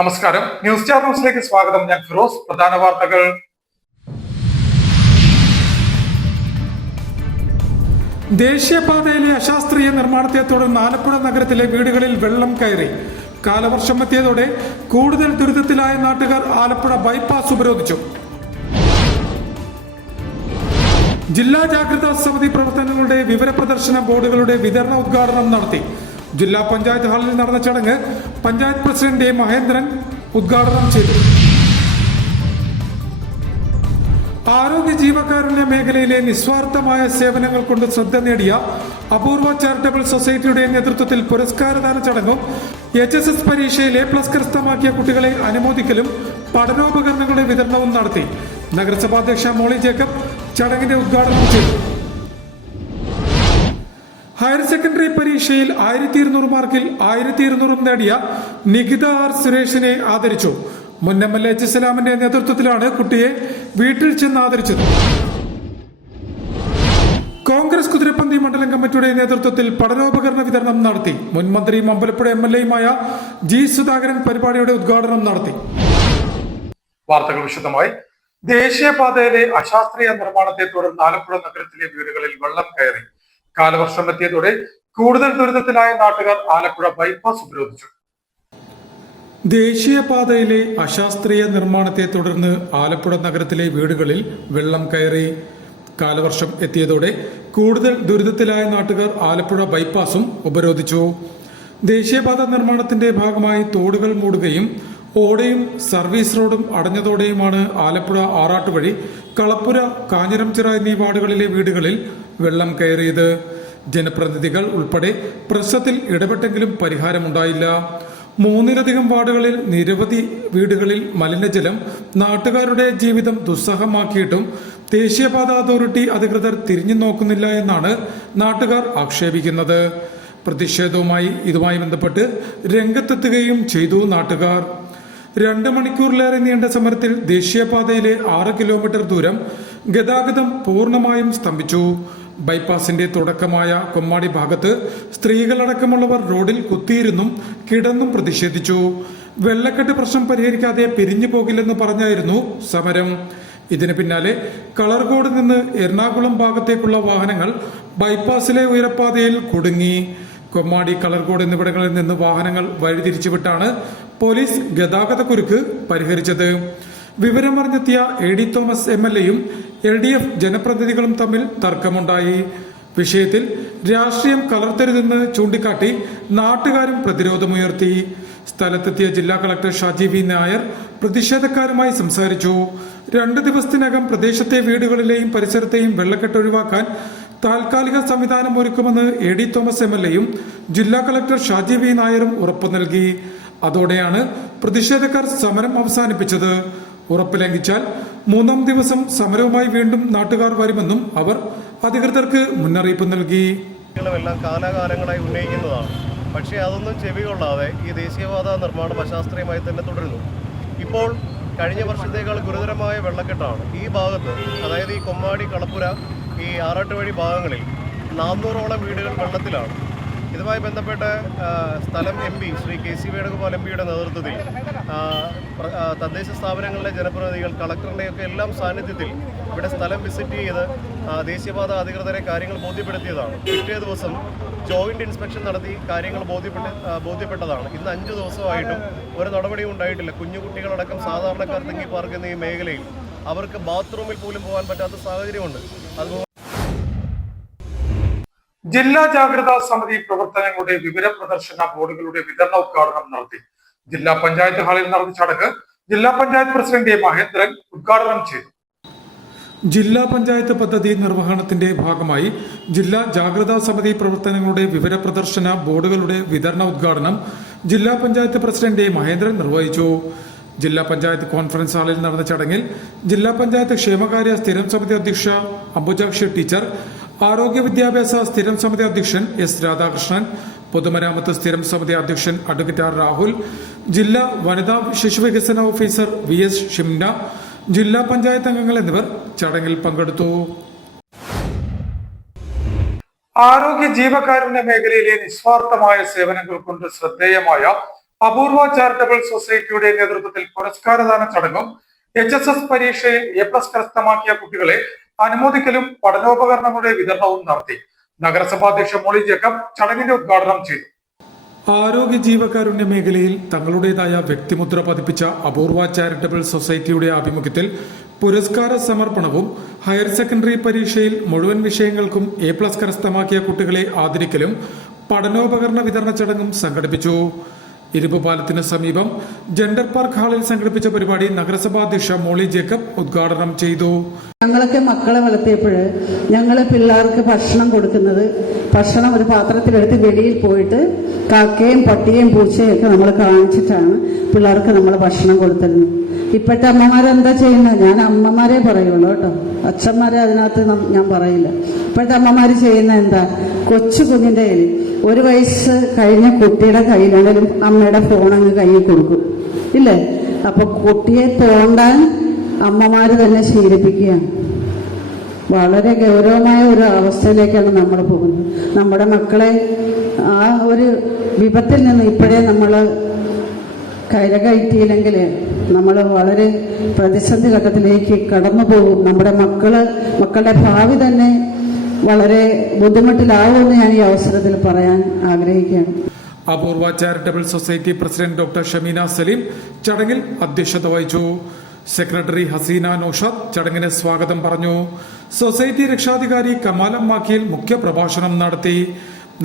നമസ്കാരം. News star ന്യൂസിലേക്ക് സ്വാഗതം. ഞാൻ ഫിറോസ്. പ്രധാന വാർത്തകൾ. ദേശീയപാതയിലെ അശാസ്ത്രീയ നിർമ്മാണത്തെ തുടർന്ന് ആലപ്പുഴ നഗരത്തിലെ വീടുകളിൽ വെള്ളം കയറി. കാലവർഷം എത്തിയതോടെ കൂടുതൽ ദുരിതത്തിലായ നാട്ടുകാർ ആലപ്പുഴ ബൈപ്പാസ് ഉപരോധിച്ചു. ജില്ലാ ജാഗ്രതാ സമിതി പ്രവർത്തനങ്ങളുടെ വിവര പ്രദർശന ബോർഡുകളുടെ വിതരണ ഉദ്ഘാടനം നടത്തി. ജില്ലാ പഞ്ചായത്ത് ഹാളിൽ നടന്ന ചടങ്ങ് പഞ്ചായത്ത് പ്രസിഡന്റ് എ മഹേന്ദ്രൻ ഉദ്ഘാടനം ചെയ്തു. ആരോഗ്യ ജീവകാരുണ്യ മേഖലയിലെ നിസ്വാർത്ഥമായ സേവനങ്ങൾ കൊണ്ട് ശ്രദ്ധ നേടിയ അപൂർവ ചാരിറ്റബിൾ സൊസൈറ്റിയുടെ നേതൃത്വത്തിൽ പുരസ്കാരദാന ചടങ്ങും HSS പരീക്ഷയിൽ A+ കരസ്ഥമാക്കിയ കുട്ടികളെ അനുമോദിക്കലും പഠനോപകരണങ്ങളുടെ വിതരണവും നടത്തി. നഗരസഭാ അധ്യക്ഷ മോളി ജേക്കബ് ചടങ്ങിന്റെ ഉദ്ഘാടനം ചെയ്തു. ഹയർ സെക്കൻഡറി പരീക്ഷയിൽ 1200 മാർക്കിൽ 1200 നേടിയ നികിത ആർ സുരേഷിനെ ആദരിച്ചു. മുൻ MLA H. സലാമിന്റെ നേതൃത്വത്തിലാണ് കുട്ടിയെ വീട്ടിൽ ചെന്ന് ആദരിച്ചത്. കോൺഗ്രസ് കുതിരപ്പന്തി മണ്ഡലം കമ്മിറ്റിയുടെ നേതൃത്വത്തിൽ പഠനോപകരണ വിതരണം നടത്തി. മുൻ മന്ത്രിയും അമ്പലപ്പുഴ MLA-യുമായ G. സുധാകരൻ പരിപാടിയുടെ ഉദ്ഘാടനം നടത്തി. വാർത്തകൾ വിശദമായി. ദേശീയപാതയിലെ അശാസ്ത്രീയ നിർമ്മാണത്തെ തുടർന്ന് ആലപ്പുഴ നഗരത്തിലെ വീടുകളിൽ വെള്ളം കയറി. കാലവർഷം എത്തിയതോടെ കൂടുതൽ ദുരിതത്തിലായ നാട്ടുകാർ ആലപ്പുഴ ബൈപ്പാസ് ഉപരോധിച്ചു. ദേശീയപാതയിലെ അശാസ്ത്രീയ നിർമ്മാണത്തെ തുടർന്ന് ആലപ്പുഴ നഗരത്തിലെ വീടുകളിൽ വെള്ളം കയറി. കാലവർഷം എത്തിയതോടെ കൂടുതൽ ദുരിതത്തിലായ നാട്ടുകാർ ആലപ്പുഴ ബൈപ്പാസും ഉപരോധിച്ചു. ദേശീയപാത നിർമ്മാണത്തിന്റെ ഭാഗമായി തോടുകൾ മൂടുകയും ഓടയും സർവീസ് റോഡും അടഞ്ഞതോടെയുമാണ് ആലപ്പുഴ ആറാട്ട് വഴി കളപ്പുര, കാഞ്ഞിരംചിറ എന്നീ വാർഡുകളിലെ വീടുകളിൽ വെള്ളം കയറിയത്. ജനപ്രതിനിധികൾ ഉൾപ്പെടെ പ്രശ്നത്തിൽ ഇടപെട്ടെങ്കിലും പരിഹാരമുണ്ടായില്ല. 3-ലധികം വാർഡുകളിൽ നിരവധി വീടുകളിൽ മലിനജലം നാട്ടുകാരുടെ ജീവിതം ദുസ്സഹമാക്കിയിട്ടും ദേശീയപാത അതോറിറ്റി അധികൃതർ തിരിഞ്ഞു നോക്കുന്നില്ല എന്നാണ് നാട്ടുകാർ ആക്ഷേപിക്കുന്നത്. പ്രതിഷേധവുമായി ഇതുമായി ബന്ധപ്പെട്ട് രംഗത്തെത്തുകയും ചെയ്തു നാട്ടുകാർ. 2 മണിക്കൂറിലേറെ നീണ്ട സമരത്തിൽ ദേശീയപാതയിലെ 6 കിലോമീറ്റർ ദൂരം ഗതാഗതം പൂർണ്ണമായും സ്തംഭിച്ചു. ബൈപ്പാസിന്റെ തുടക്കമായ കൊമ്മാടി ഭാഗത്ത് സ്ത്രീകളടക്കമുള്ളവർ റോഡിൽ കുത്തിയിരുന്നും കിടന്നും പ്രതിഷേധിച്ചു. വെള്ളക്കെട്ട് പ്രശ്നം പരിഹരിക്കാതെ പിരിഞ്ഞു പോകില്ലെന്ന് പറഞ്ഞായിരുന്നു സമരം. ഇതിന് പിന്നാലെ കളർകോട് നിന്ന് എറണാകുളം ഭാഗത്തേക്കുള്ള വാഹനങ്ങൾ ബൈപ്പാസിലെ ഉയരപ്പാതയിൽ കുടുങ്ങി. കൊമ്മാടി, കളർകോട് എന്നിവിടങ്ങളിൽ നിന്ന് വാഹനങ്ങൾ വഴിതിരിച്ചുവിട്ടാണ് പോലീസ് ഗതാഗത കുരുക്ക് പരിഹരിച്ചത്. വിവരമറിഞ്ഞെത്തിയ AD തോമസ് MLA-യും LDF ജനപ്രതിനിധികളും തമ്മിൽ തർക്കമുണ്ടായി. വിഷയത്തിൽ രാഷ്ട്രീയം കലർത്തരുതെന്ന് ചൂണ്ടിക്കാട്ടി നാട്ടുകാരും പ്രതിരോധമുയർത്തി. സ്ഥലത്തെത്തിയ ജില്ലാ കളക്ടർ ഷാജി V. നായർ പ്രതിഷേധക്കാരുമായി സംസാരിച്ചു. 2 ദിവസത്തിനകം പ്രദേശത്തെ വീടുകളിലെയും പരിസരത്തെയും വെള്ളക്കെട്ട് ഒഴിവാക്കാൻ താൽക്കാലിക സംവിധാനം ഒരുക്കുമെന്ന് AD തോമസ് MLA-യും ജില്ലാ കളക്ടർ ഷാജി V. നായരും ഉറപ്പു നൽകി. അതോടെയാണ് പ്രതിഷേധക്കാർ സമരം അവസാനിപ്പിച്ചത്. ഉറപ്പ് ലംഘിച്ചാൽ 3-ാം ദിവസം സമരവുമായി വീണ്ടും നാട്ടുകാർ വരുമെന്നും അവർ അധികൃതർക്ക് മുന്നറിയിപ്പ് നൽകി. എല്ലാം കാലാകാലങ്ങളായി ഉന്നയിക്കുന്നതാണ്. പക്ഷേ അതൊന്നും ചെവികൊള്ളാതെ ഈ ദേശീയപാത നിർമ്മാണം അശാസ്ത്രീയമായി തന്നെ തുടരുന്നു. ഇപ്പോൾ കഴിഞ്ഞ വർഷത്തേക്കാൾ ഗുരുതരമായ വെള്ളക്കെട്ടാണ് ഈ ഭാഗത്ത്. അതായത് ഈ കൊമ്മാടി, കളപ്പുര, ഈ ആറാട്ട് വഴി ഭാഗങ്ങളിൽ 400ഓളം വീടുകൾ വെള്ളത്തിലാണ്. ഇതുമായി ബന്ധപ്പെട്ട് സ്ഥലം MP ശ്രീ KC വേണുഗോപാൽ MPയുടെ നേതൃത്വത്തിൽ തദ്ദേശ സ്ഥാപനങ്ങളിലെ ജനപ്രതിനിധികൾ കളക്ടറിൻ്റെയൊക്കെ എല്ലാം സാന്നിധ്യത്തിൽ ഇവിടെ സ്ഥലം വിസിറ്റ് ചെയ്ത് ദേശീയപാത അധികൃതരെ കാര്യങ്ങൾ ബോധ്യപ്പെടുത്തിയതാണ്. പിറ്റേ ദിവസം ജോയിന്റ് ഇൻസ്പെക്ഷൻ നടത്തി കാര്യങ്ങൾ ബോധ്യപ്പെട്ടതാണ്. ഇന്ന് 5 ദിവസമായിട്ടും ഒരു നടപടിയും ഉണ്ടായിട്ടില്ല. കുഞ്ഞുകുട്ടികളടക്കം സാധാരണക്കാർ തിങ്ങി പാർക്കുന്ന ഈ മേഖലയിൽ അവർക്ക് ബാത്റൂമിൽ പോലും പോകാൻ പറ്റാത്ത സാഹചര്യമുണ്ട്. അതുപോലെ ജില്ലാ ജാഗ്രതാ സമിതി പ്രവർത്തനങ്ങളുടെ വിവര പ്രദർശന ബോർഡുകളുടെ വിതരണ ഉദ്ഘാടനം നടത്തി. ജില്ലാ പഞ്ചായത്ത് ഹാളിൽ നടന്ന ചടങ്ങ് ജില്ലാ പഞ്ചായത്ത് പ്രസിഡന്റ് എ മഹേന്ദ്രൻ ഉദ്ഘാടനം ചെയ്തു. ജില്ലാ പഞ്ചായത്ത് പദ്ധതി നിർവഹണത്തിന്റെ ഭാഗമായി ജില്ലാ ജാഗ്രതാ സമിതി പ്രവർത്തനങ്ങളുടെ വിവര പ്രദർശന ബോർഡുകളുടെ വിതരണ ഉദ്ഘാടനം ജില്ലാ പഞ്ചായത്ത് പ്രസിഡന്റ് എ മഹേന്ദ്രൻ നിർവഹിച്ചു. ജില്ലാ പഞ്ചായത്ത് കോൺഫറൻസ് ഹാളിൽ നടന്ന ചടങ്ങിൽ ജില്ലാ പഞ്ചായത്ത് ക്ഷേമകാര്യ സ്ഥിരം സമിതി അധ്യക്ഷ അംബുജാക്ഷി ടീച്ചർ, ആരോഗ്യ വിദ്യാഭ്യാസ സ്ഥിരം സമിതി അധ്യക്ഷൻ S. രാധാകൃഷ്ണൻ, പൊതുമരാമത്ത് സ്ഥിരം സമിതി അധ്യക്ഷൻ അഡ്വക്കേറ്റ് R. രാഹുൽ, ജില്ലാ വനിതാ ശിശുവികസന ഓഫീസർ VS. ഷിംന, ജില്ലാ പഞ്ചായത്ത് അംഗങ്ങൾ എന്നിവർ ചടങ്ങിൽ പങ്കെടുത്തു. ആരോഗ്യ ജീവകാരുണ്യ മേഖലയിലെ നിസ്വാർത്ഥമായ സേവനങ്ങൾ കൊണ്ട് ശ്രദ്ധേയമായ അപൂർവ ചാരിറ്റബിൾ സൊസൈറ്റിയുടെ നേതൃത്വത്തിൽ പുരസ്കാരദാന ചടങ്ങും HSS പരീക്ഷയിൽ A+ കരസ്ഥമാക്കിയ കുട്ടികളെ അനുമോദിക്കലും പഠനോപകരണങ്ങളുടെ വിതരണവും നടത്തി. നഗരസഭാ അധ്യക്ഷ മോളി ജേക്കബ് ചടങ്ങിന്റെ ഉദ്ഘാടനം ചെയ്തു. ആരോഗ്യ ജീവകാരുണ്യ മേഖലയിൽ തങ്ങളുടേതായ വ്യക്തിമുദ്ര പതിപ്പിച്ച അപൂർവ ചാരിറ്റബിൾ സൊസൈറ്റിയുടെ ആഭിമുഖ്യത്തിൽ പുരസ്കാര സമർപ്പണവും ഹയർ സെക്കൻഡറി പരീക്ഷയിൽ മുഴുവൻ വിഷയങ്ങൾക്കും A+ കരസ്ഥമാക്കിയ കുട്ടികളെ ആദരിക്കലും പഠനോപകരണ വിതരണ ചടങ്ങും സംഘടിപ്പിച്ചു. ഇരുമ്പുപാലത്തിന് സമീപം ജെൻഡർ പാർക്ക് ഹാളിൽ സംഘടിപ്പിച്ച പരിപാടി നഗരസഭാ അധ്യക്ഷ മോളി ജേക്കബ് ഉദ്ഘാടനം ചെയ്തു. ഞങ്ങളൊക്കെ മക്കളെ വളർത്തിയപ്പോൾ ഞങ്ങൾ പിള്ളേർക്ക് ഭക്ഷണം കൊടുക്കുന്നത് ഭക്ഷണം ഒരു പാത്രത്തിലെടുത്ത് വെളിയിൽ പോയിട്ട് കാക്കയും പട്ടിയും പൂച്ചയും ഒക്കെ നമ്മൾ കാണിച്ചിട്ടാണ് പിള്ളേർക്ക് നമ്മൾ ഭക്ഷണം കൊടുത്തിരുന്നത്. ഇപ്പോഴത്തെ അമ്മമാരെന്താ ചെയ്യുന്നത്? ഞാൻ അമ്മമാരെ പറയുള്ളൂ കേട്ടോ, അച്ഛന്മാരെ അതിനകത്ത് ഞാൻ പറയില്ല. ഇപ്പോഴത്തെ അമ്മമാർ ചെയ്യുന്ന എന്താ, കൊച്ചു കുഞ്ഞിന്റെ കയ്യിൽ 1 വയസ്സ് കഴിഞ്ഞ കുട്ടിയുടെ കയ്യിലാണെങ്കിലും അമ്മയുടെ ഫോൺ അങ്ങ് കയ്യിൽ കൊടുക്കും ഇല്ലേ? അപ്പൊ കുട്ടിയെ തോണ്ടാൻ അമ്മമാര് തന്നെ ശീലിപ്പിക്കുകയാണ്. വളരെ ഗൗരവമായ ഒരു അവസ്ഥയിലേക്കാണ് നമ്മൾ പോകുന്നത്. നമ്മുടെ മക്കളെ ആ ഒരു വിപത്തിൽ നിന്ന് ഇപ്പോഴേ നമ്മൾ കരകയറ്റിയില്ലെങ്കിൽ നമ്മൾ വളരെ പ്രതിസന്ധി ഘട്ടത്തിലേക്ക് കടന്നു പോകും. നമ്മുടെ മക്കളുടെ ഭാവി തന്നെ വളരെ ബുദ്ധിമുട്ടിലാവുമെന്ന് ഞാൻ ഈ അവസരത്തിൽ പറയാൻ ആഗ്രഹിക്കുകയാണ്. Apoorva charitable society president doctor Shameena Saleem ചടങ്ങിൽ അധ്യക്ഷത വഹിച്ചു. സെക്രട്ടറി ഹസീന നൌഷാദ് ചടങ്ങിന് സ്വാഗതം പറഞ്ഞു. സൊസൈറ്റി രക്ഷാധികാരി കമാലം മാക്കിയിൽ മുഖ്യ പ്രഭാഷണം നടത്തി.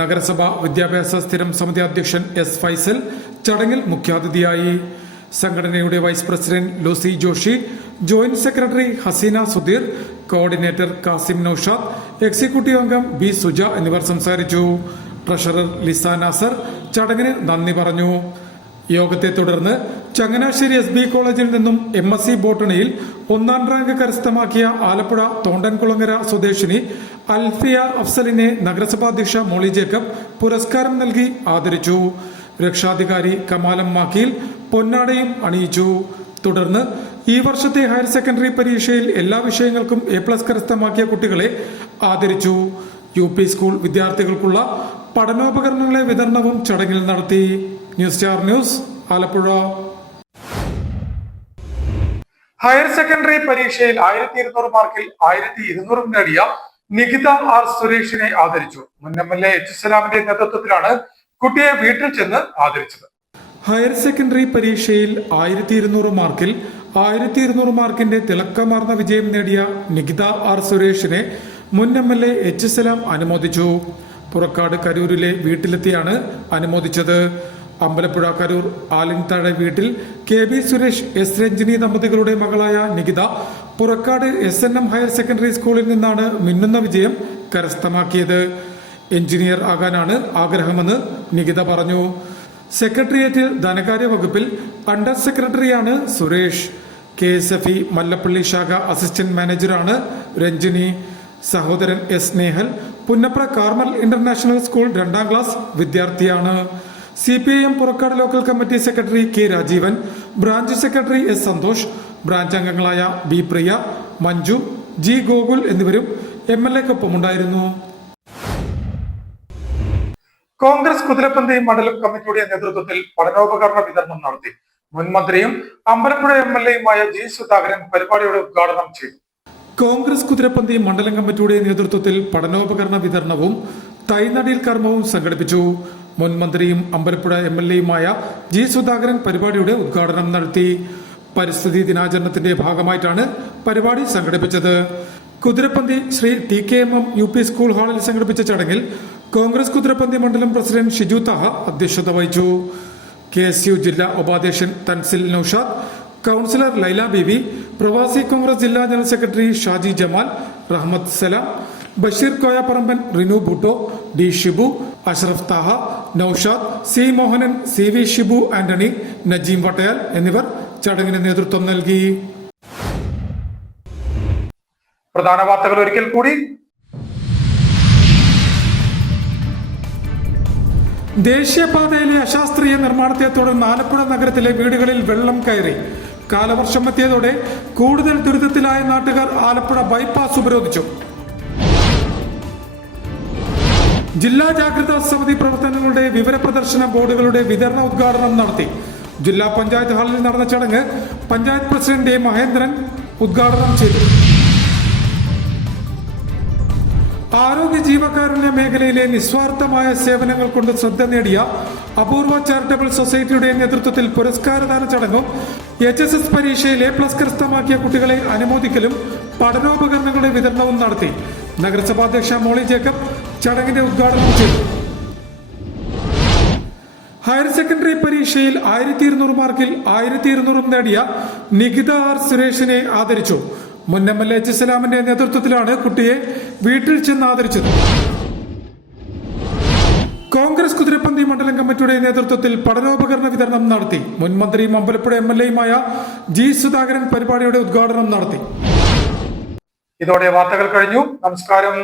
നഗരസഭ വിദ്യാഭ്യാസ സ്ഥിരം സമിതി അധ്യക്ഷൻ S. ഫൈസൽ ചടങ്ങിൽ മുഖ്യാതിഥിയായി. സംഘടനയുടെ vice president Lucy Joshi, joint secretary Haseena Sudheer, coordinator Kasim Noushad, executive അംഗം B. സുജ എന്നിവർ സംസാരിച്ചു. ട്രഷറർ ലിസ നാസർ ചടങ്ങിന് നന്ദി പറഞ്ഞു. യോഗത്തെ തുടർന്ന് ചങ്ങനാശ്ശേരി SB കോളേജിൽ നിന്നും MSc ബോട്ടണിയിൽ 1ാം റാങ്ക് കരസ്ഥമാക്കിയ ആലപ്പുഴ തോണ്ടൻകുളങ്ങര സ്വദേശിനി അൽഫിയ അഫ്സലിനെ നഗരസഭാ അധ്യക്ഷ മോളി ജേക്കബ് പുരസ്കാരം നൽകി ആദരിച്ചു. രക്ഷാധികാരി കമാലം മാക്കിയിൽ പൊന്നാടയും അണിയിച്ചു. തുടർന്ന് ഈ വർഷത്തെ ഹയർ സെക്കൻഡറി പരീക്ഷയിൽ എല്ലാ വിഷയങ്ങൾക്കും A+ കരസ്ഥമാക്കിയ കുട്ടികളെ ആദരിച്ചു. UP സ്കൂൾ വിദ്യാർത്ഥികൾക്കുള്ള പഠനോപകരണങ്ങളെ വിതരണവും ചടങ്ങിൽ നടത്തി. News star news Alappuzha. Higher secondary പരീക്ഷയിൽ 1200 മാർക്കിൽ 1200 നേടിയ നികിത R. സുരേഷിനെ ആദരിച്ചു. മുൻ MLA H. സലാമിന്റെ നേതൃത്വത്തിലാണ് കുട്ടിയെ വീട്ടിൽ ചെന്ന് ആദരിച്ചത്. ഹയർ സെക്കൻഡറി പരീക്ഷയിൽ 1200 മാർക്കിൽ 1200 മാർക്കിന്റെ തിളക്കമാർന്ന വിജയം നേടിയ നികിത R. സുരേഷിനെ മുൻ MLA H. സലാം അനുമോദിച്ചു. പുറക്കാട് കരൂരിലെ വീട്ടിലെത്തിയാണ് അനുമോദിച്ചത്. അമ്പലപ്പുഴ കരൂർ ആലിൻതാഴെ വീട്ടിൽ KB സുരേഷ് S. രഞ്ജിനി ദമ്പതികളുടെ മകളായ Nikita Purakkad SNM higher secondary സ്കൂളിൽ നിന്നാണ് മിന്നുന്ന വിജയം കരസ്ഥമാക്കിയത്. എഞ്ചിനീയർ ആകാനാണ് ആഗ്രഹമെന്ന് നികിത പറഞ്ഞു. സെക്രട്ടേറിയറ്റിൽ ധനകാര്യ വകുപ്പിൽ അണ്ടർ സെക്രട്ടറിയാണ് സുരേഷ്. KSFE മല്ലപ്പള്ളി ശാഖ അസിസ്റ്റന്റ് മാനേജറാണ് രഞ്ജിനി. സഹോദരൻ S. Snehal Punnapra Carmel international school 2ാം ക്ലാസ് വിദ്യാർത്ഥിയാണ്. CPIM Purakkad local committee secretary K. Rajeevan, branch secretary S. Santhosh, branch അംഗങ്ങളായ B. പ്രിയ, മഞ്ജു, G. ഗോകുൽ എന്നിവരും MLAക്കൊപ്പമുണ്ടായിരുന്നു. കോൺഗ്രസ് കുതിരപ്പന്തി മണ്ഡലം കമ്മിറ്റിയുടെ നേതൃത്വത്തിൽ പഠനോപകരണ വിതരണം നടത്തി. മുൻ മന്ത്രിയും അമ്പലപ്പുഴ MLAയുമായ G. സുധാകരൻ പരിപാടിയുടെ ഉദ്ഘാടനം ചെയ്തു. കോൺഗ്രസ് കുതിരപ്പന്തി മണ്ഡലം കമ്മിറ്റിയുടെ നേതൃത്വത്തിൽ പഠനോപകരണ വിതരണവും തൈനടിയിൽ കർമ്മവും സംഘടിപ്പിച്ചു. മുൻ മന്ത്രിയും അമ്പലപ്പുഴ MLAയുമായ G. സുധാകരൻ പരിപാടിയുടെ ഉദ്ഘാടനം നടത്തി. പരിസ്ഥിതി ദിനാചരണത്തിന്റെ ഭാഗമായിട്ടാണ് പരിപാടി സംഘടിപ്പിച്ചത്. Kuthirappanthi Shri TKMM UP school ഹാളിൽ സംഘടിപ്പിച്ച ചടങ്ങിൽ കോൺഗ്രസ് കുതിരപ്പന്തി മണ്ഡലം പ്രസിഡന്റ് ഷിജു താഹ അധ്യക്ഷത വഹിച്ചു. KSU ജില്ലാ ഉപാധ്യക്ഷൻ തൻസിൽ നൌഷാദ്, കൌൺസിലർ ലൈല ബീവി, പ്രവാസി കോൺഗ്രസ് ജില്ലാ general secretary Shaji Jamal, Rahmath Salam, Basheer Koyaparamban, Rinu Bhutto, D. Shibu, Ashraf Thaha, Noushad, C. Mohanan, CV Shibu Antony, Najeem Vattayal എന്നിവർ ചടങ്ങിന് നേതൃത്വം നൽകി. പ്രധാന വാർത്തകൾ ഒരിക്കൽ കൂടി. ദേശീയപാതയിലെ അശാസ്ത്രീയ നിർമ്മാണത്തെ തുടർന്ന് ആലപ്പുഴ നഗരത്തിലെ വീടുകളിൽ വെള്ളം കയറി. കാലവർഷം എത്തിയതോടെ കൂടുതൽ ദുരിതത്തിലായ നാട്ടുകാർ ആലപ്പുഴ ബൈപ്പാസ് ഉപരോധിച്ചു. ജില്ലാ ജാഗ്രതാ സമിതി പ്രവർത്തനങ്ങളുടെ വിവര പ്രദർശന ബോർഡുകളുടെ വിതരണ ഉദ്ഘാടനം നടത്തി. ജില്ലാ പഞ്ചായത്ത് ഹാളിൽ നടന്ന ചടങ്ങ് പഞ്ചായത്ത് പ്രസിഡന്റ് എ മഹേന്ദ്രൻ ഉദ്ഘാടനം ചെയ്തു. ആരോഗ്യ ജീവകാരുണ്യ മേഖലയിലെ നിസ്വാർത്ഥമായ സേവനങ്ങൾ കൊണ്ട് ശ്രദ്ധ നേടിയ അപൂർവ ചാരിറ്റബിൾ സൊസൈറ്റിയുടെ നേതൃത്വത്തിൽ പുരസ്കാരദാന ചടങ്ങും HSS പരീക്ഷയിൽ A+ കരസ്ഥമാക്കിയ കുട്ടികളെ അനുമോദിക്കലും പഠനോപകരണങ്ങളുടെ വിതരണവും നടത്തി. നഗരസഭാധ്യക്ഷ മോളി ജേക്കബ് ചടങ്ങിന്റെ ഉദ്ഘാടനം ചെയ്തു. ഹയർ സെക്കൻഡറി പരീക്ഷയിൽ 1200 മാർക്കിൽ 1200 നേടിയ നികിത ആർ സുരേഷിനെ ആദരിച്ചു. മുൻ MLA H. സലാമിന്റെ നേതൃത്വത്തിലാണ് കുട്ടിയെ വീട്ടിൽ ചെന്ന് ആദരിച്ചത്. കോൺഗ്രസ് കുതിരപ്പന്തി മണ്ഡലം കമ്മിറ്റിയുടെ നേതൃത്വത്തിൽ പഠനോപകരണ വിതരണം നടത്തി. മുൻ മന്ത്രിയും അമ്പലപ്പുഴ MLA-യുമായ G. സുധാകരൻ പരിപാടിയുടെ ഉദ്ഘാടനം നടത്തി. ഇതോടെ വാർത്തകൾ കഴിഞ്ഞു. നമസ്കാരം.